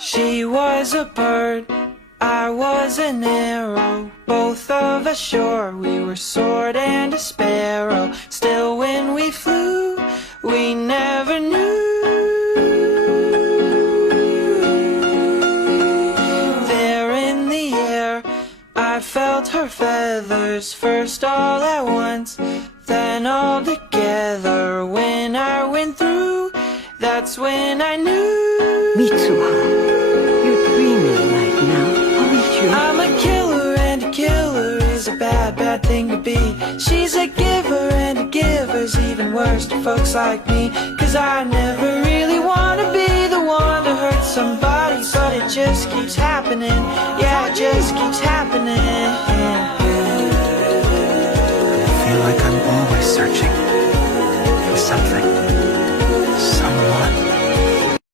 She was a bird, I was an arrow. Both of us sure we were sword and a sparrow. Still when we flew, we never knew. There in the air, I felt her feathers, first all at once, then all together. When I went through, that's when I knew. Mitsuha, you're dreaming right now, aren't you? I'm a killer and a killer is a bad, bad thing to be. She's a giver and a giver's even worse to folks like me. Cause I never really wanna be the one to hurt somebody, but it just keeps happening. Yeah, it just keeps happening. I feel like I'm always searching for something.